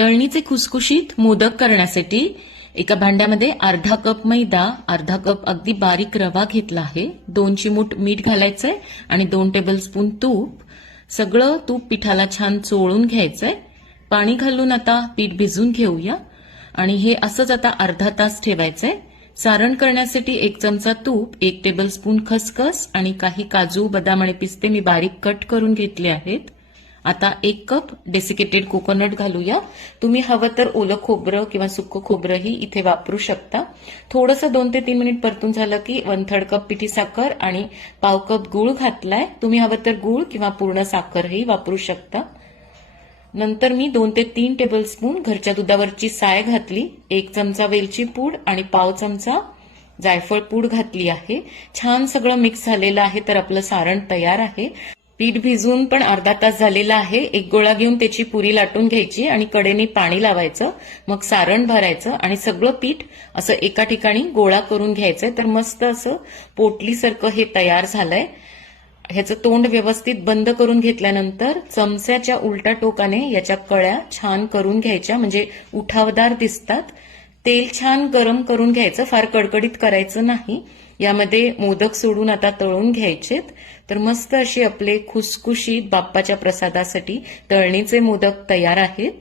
तळणीचे खुसखुशीत मोदक करण्यासाठी एका भांड्यामध्ये अर्धा कप मैदा, अर्धा कप अगदी बारीक रवा घेतला आहे, 2 चिमूट मीठ घालायचंय आणि 2 टेबलस्पून तूप. सगळं तूप पिठाला छान चोळून घ्यायचंय. पाणी घालून आता पीठ भिजून घेऊया आणि हे असंच आता अर्धा तास ठेवायचंय. सारण करण्यासाठी 1 चमचा तूप, 1 टेबलस्पून खसखस आणि काही काजू, बदाम आणि पिस्ते मी बारीक कट करून घेतले आहेत. आता 1 कप डेसिकेटेड कोकोनट घालूया. तुम्ही हवं तर ओलं खोबरं किंवा सुकं खोबरंही इथे वापरू शकता. थोडंसं 2 ते 3 मिनिट परतून झालं की 1/3 कप पिठी साखर आणि पाव कप गूळ घातलाय. तुम्ही हवं तर गूळ किंवा पूर्ण साखरही वापरू शकता. नंतर मी 2 ते 3 टेबलस्पून घरच्या दुधावरची साय घातली, 1 चमचा वेलची पूड आणि पाव चमचा जायफळ पूड घातली आहे. छान सगळं मिक्स झालेलं आहे तर आपलं सारण तयार आहे. पीठ भिजून पण अर्धा तास झालेला आहे. एक गोळा घेऊन त्याची पुरी लाटून घ्यायची आणि कडेने पाणी लावायचं, मग सारण भरायचं आणि सगळं पीठ असं एका ठिकाणी गोळा करून घ्यायचंय. तर मस्त असं पोटलीसारखं हे तयार झालंय. ह्याचं तोंड व्यवस्थित बंद करून घेतल्यानंतर चमच्याच्या उलट्या टोकाने याच्या कळ्या छान करून घ्यायच्या, म्हणजे उठावदार दिसतात. तेल छान गरम करून घ्यायचं, फार कडकडीत करायचं नाही. यामध्ये मोदक सोडून आता तळून घ्यायचेत. तर मस्त असे आपले खुसखुशीत बाप्पाच्या प्रसादासाठी तळणीचे मोदक तयार आहेत.